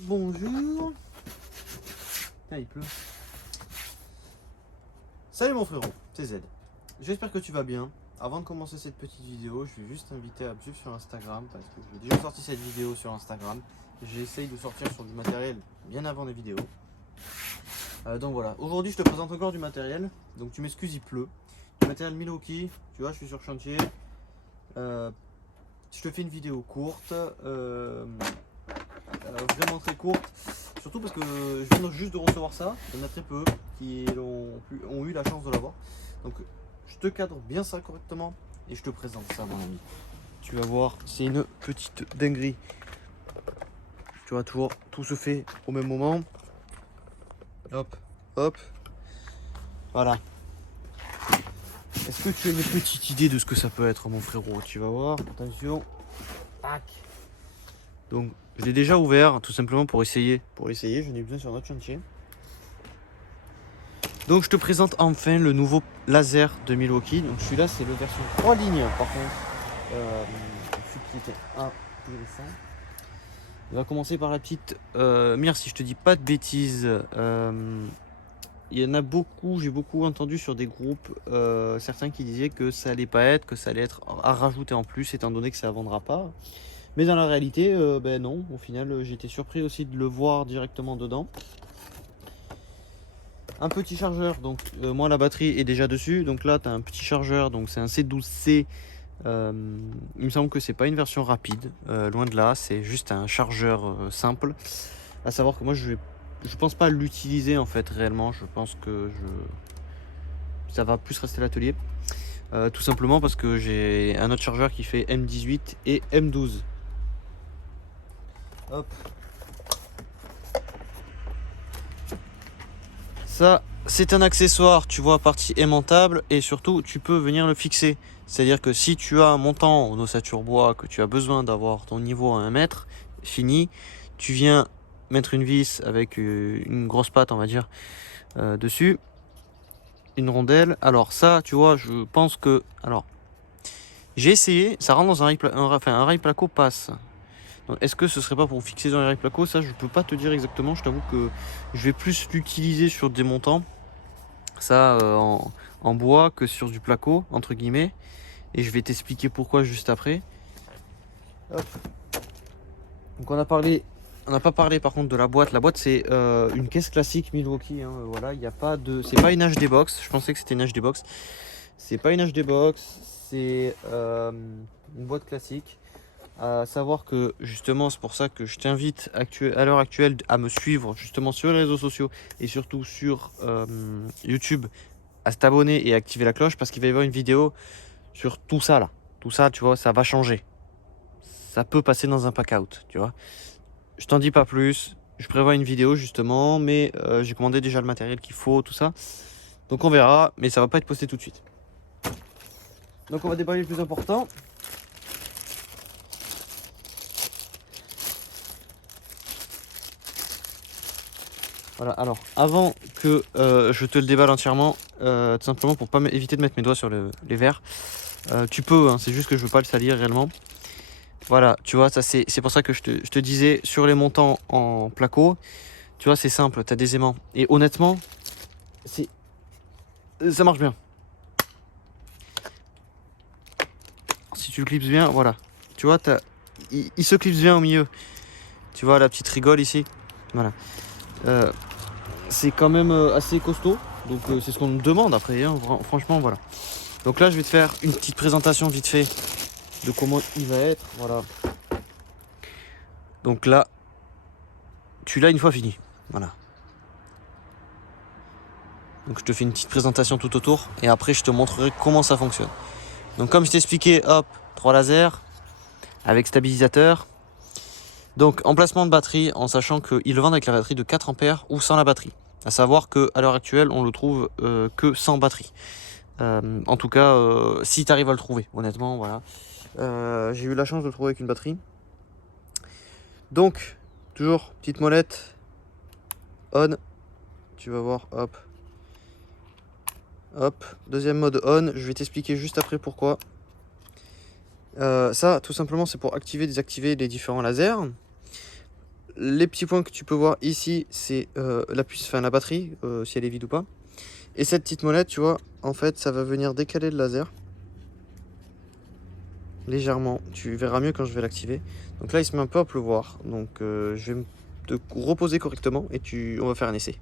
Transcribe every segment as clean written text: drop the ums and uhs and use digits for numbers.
Bonjour. Ah, il pleut. Salut mon frérot, c'est Z. J'espère que tu vas bien. Avant de commencer cette petite vidéo, je vais juste t'inviter à me suivre sur Instagram parce que j'ai déjà sorti cette vidéo sur Instagram. J'essaye de sortir sur du matériel bien avant les vidéos. Donc voilà, aujourd'hui je te présente encore du matériel. Donc tu m'excuses, il pleut. Du matériel Milwaukee, tu vois, je suis sur chantier. Je te fais une vidéo courte, vraiment très courte. Surtout parce que je viens juste de recevoir ça. Il y en a très peu qui ont eu la chance de l'avoir. Donc je te cadre bien ça correctement et je te présente ça, mon ami. Tu vas voir, c'est une petite dinguerie. Tu vois, toujours, tout se fait au même moment. Hop, hop. Voilà. Est-ce que tu as une petite idée de ce que ça peut être, mon frérot? Tu vas voir, attention. Tac. Donc, je l'ai déjà ouvert, tout simplement pour essayer. J'en ai besoin sur notre chantier. Donc, je te présente enfin le nouveau laser de Milwaukee. Donc, celui-là, c'est le version 3 lignes, par contre. Celui qui était un peu récent. On va commencer par la petite Mire, si je te dis pas de bêtises. Il y en a beaucoup, j'ai beaucoup entendu sur des groupes, certains qui disaient que ça allait pas être, que ça allait être à rajouter en plus, étant donné que ça vendra pas. Mais dans la réalité, ben non, au final, j'étais surpris aussi de le voir directement dedans. Un petit chargeur, donc moi la batterie est déjà dessus, donc là tu as un petit chargeur, donc c'est un C12C. Il me semble que c'est pas une version rapide, loin de là, c'est juste un chargeur simple. À savoir que moi je pense pas l'utiliser en fait réellement, je pense que ça va plus rester à l'atelier. Tout simplement parce que j'ai un autre chargeur qui fait M18 et M12. Hop. Ça, c'est un accessoire, tu vois, partie aimantable, et surtout, tu peux venir le fixer. C'est-à-dire que si tu as un montant en ossature bois, que tu as besoin d'avoir ton niveau à 1 mètre, fini, tu viens mettre une vis avec une grosse patte, on va dire, dessus, une rondelle. Alors ça, tu vois, je pense que... Alors, j'ai essayé, ça rentre dans un rail placo passe. Est-ce que ce serait pas pour fixer dans les rails placo? Ça, je peux pas te dire exactement. Je t'avoue que je vais plus l'utiliser sur des montants, ça en bois, que sur du placo, entre guillemets. Et je vais t'expliquer pourquoi juste après. Hop. Donc on n'a pas parlé par contre de la boîte. La boîte, c'est une caisse classique Milwaukee. Hein, voilà, il n'y a pas de. C'est pas une HD box. Je pensais que c'était une HD box. C'est pas une HD box. C'est une boîte classique. À savoir que justement, c'est pour ça que je t'invite à l'heure actuelle à me suivre justement sur les réseaux sociaux et surtout sur YouTube, à t'abonner et activer la cloche, parce qu'il va y avoir une vidéo sur tout ça là. Tout ça, tu vois, ça va changer. Ça peut passer dans un pack out, tu vois. Je t'en dis pas plus. Je prévois une vidéo justement, mais j'ai commandé déjà le matériel qu'il faut, tout ça. Donc on verra, mais ça va pas être posté tout de suite. Donc on va déballer le plus important. Voilà, alors avant que je te le déballe entièrement, tout simplement pour pas éviter de mettre mes doigts sur les verres, tu peux, hein, c'est juste que je veux pas le salir réellement. Voilà, tu vois, ça c'est pour ça que je te disais, sur les montants en placo, tu vois, c'est simple, tu as des aimants. Et honnêtement, ça marche bien. Si tu le clipses bien, voilà. Tu vois, il se clipse bien au milieu. Tu vois la petite rigole ici. Voilà. C'est quand même assez costaud. Donc c'est ce qu'on me demande après, hein, franchement, voilà. Donc là, je vais te faire une petite présentation vite fait de comment il va être. Voilà. Donc là, tu l'as une fois fini. Voilà. Donc je te fais une petite présentation tout autour et après je te montrerai comment ça fonctionne. Donc comme je t'ai expliqué, hop, 3 lasers avec stabilisateur. Donc emplacement de batterie, en sachant qu'ils le vendent avec la batterie de 4 ampères ou sans la batterie. À savoir qu'à l'heure actuelle, on le trouve que sans batterie. En tout cas, si tu arrives à le trouver, honnêtement, voilà. J'ai eu la chance de le trouver avec une batterie. Donc, toujours, petite molette, on, tu vas voir, hop. Hop, deuxième mode on, je vais t'expliquer juste après pourquoi. Ça, tout simplement, c'est pour activer et désactiver les différents lasers. les petits points que tu peux voir ici, c'est la batterie, si elle est vide ou pas. Et cette petite molette, tu vois, en fait, ça va venir décaler le laser légèrement. Tu verras mieux quand je vais l'activer. Donc là, il se met un peu à pleuvoir. Donc je vais te reposer correctement et on va faire un essai.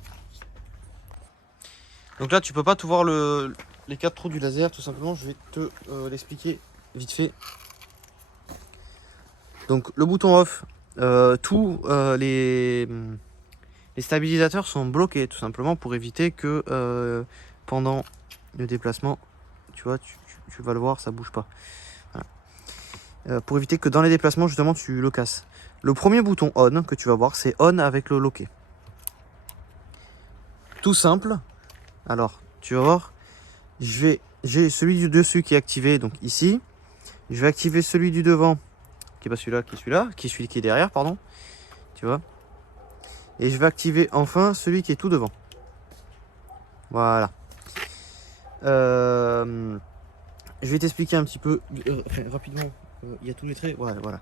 Donc là, tu peux pas tout voir les 4 trous du laser. Tout simplement, je vais te l'expliquer vite fait. Donc le bouton off, tous les stabilisateurs sont bloqués tout simplement pour éviter que pendant le déplacement, tu vois, tu vas le voir, ça bouge pas. Voilà. Pour éviter que dans les déplacements, justement, tu le casses. Le premier bouton on que tu vas voir, c'est on avec le loquet. Tout simple. Alors, tu vas voir, j'ai celui du dessus qui est activé, donc ici. Je vais activer celui du devant, qui est pas celui-là, qui est celui-là, qui est celui qui est derrière, pardon. Tu vois. Et je vais activer enfin celui qui est tout devant. Voilà. Je vais t'expliquer un petit peu rapidement. Il y a tous les traits. Voilà.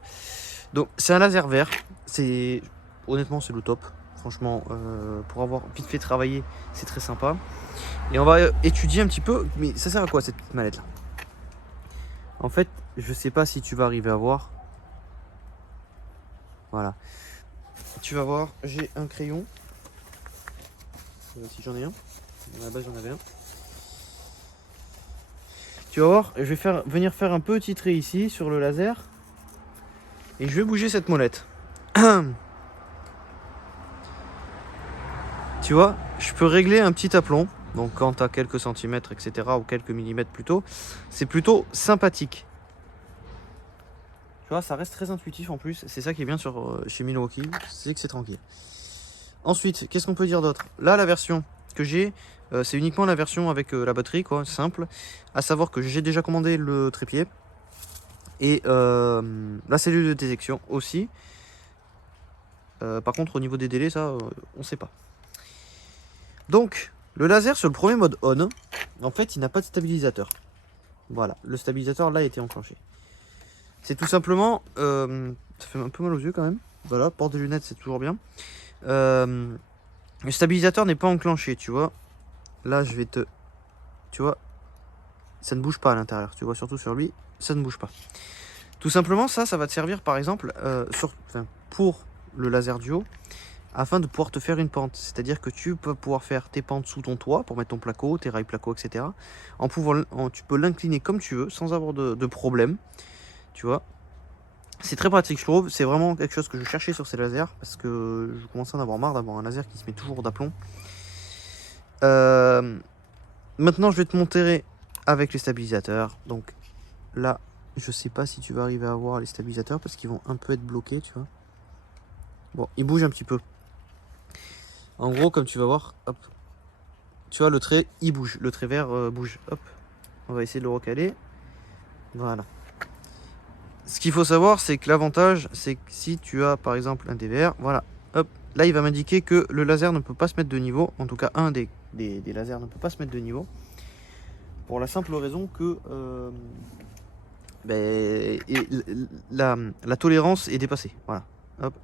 Donc c'est un laser vert. Honnêtement c'est le top. Franchement, pour avoir vite fait travailler, c'est très sympa. Et on va étudier un petit peu. Mais ça sert à quoi cette petite mallette là? En fait, je sais pas si tu vas arriver à voir. Voilà. Tu vas voir, j'ai un crayon. Si j'en ai un. À la base j'en avais un. Tu vas voir, je vais venir faire un petit trait ici sur le laser. Et je vais bouger cette molette. Tu vois, je peux régler un petit aplomb. Donc quand tu as quelques centimètres, etc. ou quelques millimètres plutôt, c'est plutôt sympathique. Tu vois, ça reste très intuitif en plus. C'est ça qui est bien chez Milwaukee, c'est que c'est tranquille. Ensuite, qu'est-ce qu'on peut dire d'autre? Là, la version que j'ai, c'est uniquement la version avec la batterie, quoi, simple. À savoir que j'ai déjà commandé le trépied. Et la cellule de détection aussi. Par contre, au niveau des délais, ça, on sait pas. Donc, le laser sur le premier mode on, en fait, il n'a pas de stabilisateur. Voilà, le stabilisateur là a été enclenché. C'est tout simplement, ça fait un peu mal aux yeux quand même. Voilà, porte de lunettes, c'est toujours bien. Le stabilisateur n'est pas enclenché, tu vois. Là, je vais tu vois, ça ne bouge pas à l'intérieur. Tu vois, surtout sur lui, ça ne bouge pas. Tout simplement, ça va te servir par exemple pour le laser duo, afin de pouvoir te faire une pente. C'est-à-dire que tu peux pouvoir faire tes pentes sous ton toit pour mettre ton placo, tes rails placo, etc. Tu peux l'incliner comme tu veux sans avoir de problème. Tu vois. C'est très pratique, je trouve. C'est vraiment quelque chose que je cherchais sur ces lasers parce que je commençais à en avoir marre d'avoir un laser qui se met toujours d'aplomb. Maintenant, je vais te montrer avec les stabilisateurs. Donc là, je sais pas si tu vas arriver à voir les stabilisateurs parce qu'ils vont un peu être bloqués, tu vois. Bon, ils bougent un petit peu. En gros, comme tu vas voir, hop, tu vois, le trait, il bouge. Le trait vert bouge. Hop, on va essayer de le recaler. Voilà. Ce qu'il faut savoir, c'est que l'avantage, c'est que si tu as, par exemple, un DVR, voilà, hop, là, il va m'indiquer que le laser ne peut pas se mettre de niveau. En tout cas, un des lasers ne peut pas se mettre de niveau. Pour la simple raison que la tolérance est dépassée. Voilà, hop.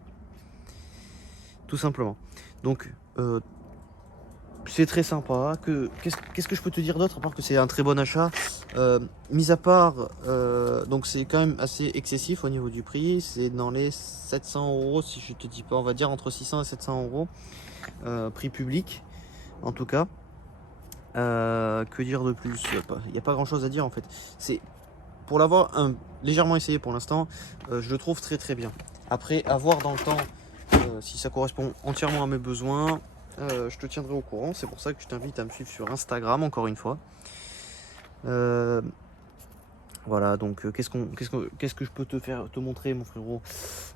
Tout simplement. Donc, c'est très sympa. Qu'est-ce que je peux te dire d'autre à part que c'est un très bon achat. Mis à part, donc c'est quand même assez excessif au niveau du prix. C'est dans les 700 € si je te dis pas, on va dire entre 600 et 700 €, prix public en tout cas. Que dire de plus? Il n'y a pas grand chose à dire en fait. C'est pour l'avoir légèrement essayé pour l'instant, je le trouve très très bien. Après, à voir dans le temps si ça correspond entièrement à mes besoins. Je te tiendrai au courant, c'est pour ça que je t'invite à me suivre sur Instagram encore une fois. Voilà, donc qu'est-ce que je peux te montrer mon frérot?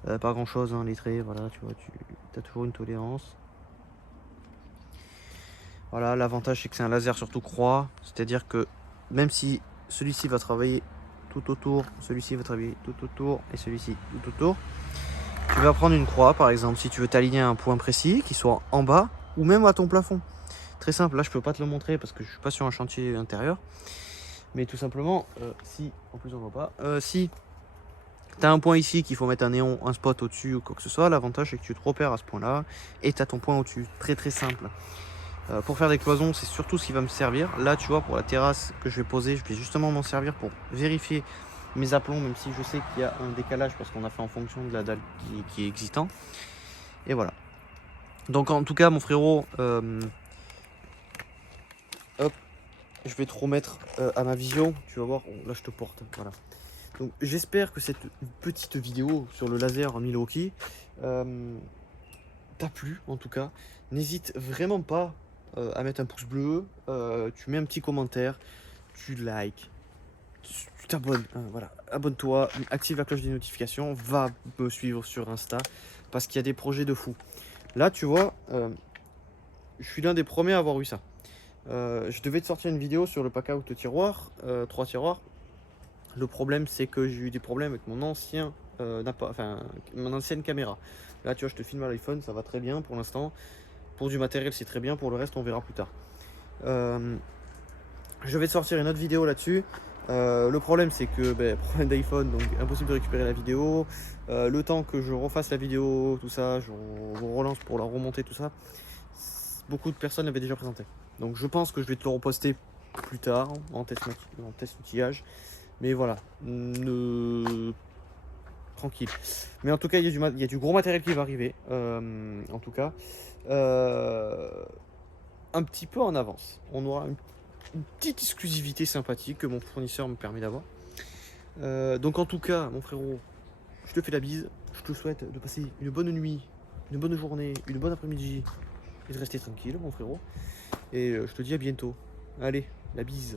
Pas grand chose, hein, les traits, voilà, tu vois, tu as toujours une tolérance. Voilà, l'avantage c'est que c'est un laser surtout croix, c'est-à-dire que même si celui-ci va travailler tout autour, celui-ci va travailler tout autour et celui-ci tout autour, tu vas prendre une croix par exemple si tu veux t'aligner à un point précis qui soit en bas ou même à ton plafond. Très simple, là je peux pas te le montrer parce que je suis pas sur un chantier intérieur. Mais tout simplement, si, en plus on voit pas, si Tu as un point ici qu'il faut mettre un néon, un spot au-dessus ou quoi que ce soit. L'avantage, c'est que tu te repères à ce point-là et tu as ton point au-dessus. Très très simple. Pour faire des cloisons, c'est surtout ce qui va me servir. Là, tu vois, pour la terrasse que je vais poser, je vais justement m'en servir pour vérifier mes aplombs, même si je sais qu'il y a un décalage parce qu'on a fait en fonction de la dalle qui est existant. Et voilà. Donc en tout cas, mon frérot, hop, je vais te remettre à ma vision. Tu vas voir, là je te porte. Voilà. Donc j'espère que cette petite vidéo sur le laser Milwaukee t'a plu en tout cas. N'hésite vraiment pas à mettre un pouce bleu, tu mets un petit commentaire, tu likes, tu t'abonnes, hein, voilà, abonne-toi, active la cloche des notifications, va me suivre sur Insta parce qu'il y a des projets de fou. Là tu vois, je suis l'un des premiers à avoir eu ça. Je devais te sortir une vidéo sur le pack-out tiroir, 3 tiroirs. Le problème c'est que j'ai eu des problèmes avec mon ancienne caméra. Là tu vois, je te filme à l'iPhone, ça va très bien pour l'instant. Pour du matériel c'est très bien, pour le reste on verra plus tard. Je vais te sortir une autre vidéo là-dessus. Le problème c'est que problème d'iPhone, donc impossible de récupérer la vidéo. Le temps que je refasse la vidéo, tout ça, je relance pour la remonter, tout ça. Beaucoup de personnes l'avaient déjà présenté. Donc je pense que je vais te le reposter plus tard en test outillage. Mais voilà, tranquille. Mais en tout cas, il y a du gros matériel qui va arriver. En tout cas, un petit peu en avance. On aura une petite exclusivité sympathique que mon fournisseur me permet d'avoir. Donc en tout cas, mon frérot, je te fais la bise. Je te souhaite de passer une bonne nuit, une bonne journée, une bonne après-midi et de rester tranquille, mon frérot. Et je te dis à bientôt. Allez, la bise.